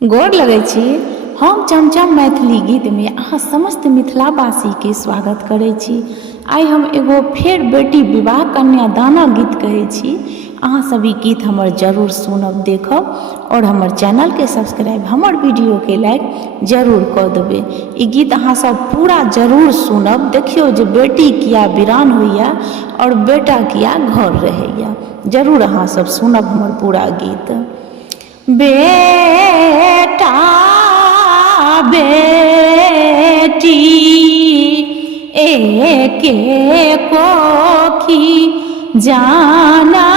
गोर लगै छी। हम चमचम मैथिली गीत में अहाँ समस्त मिथिलावासी के स्वागत करै छी। आइ हम एगो फेर बेटी विवाह कन्यादानक गीत कहै छी। अहाँ सब ई गीत हमर जरूर सुनब, देखब और हमर चैनल के सब्सक्राइब, हमर वीडियो के लाइक जरूर कऽ देबै। ई गीत अहाँ सब पूरा जरूर सुनब। देखियो जे बेटी किया वीरान होइया और बेटा किया घर रहैया। जरूर अहाँ सब सुनब हमर पूरा गीत। बेटा बेटी एके कोखी जाना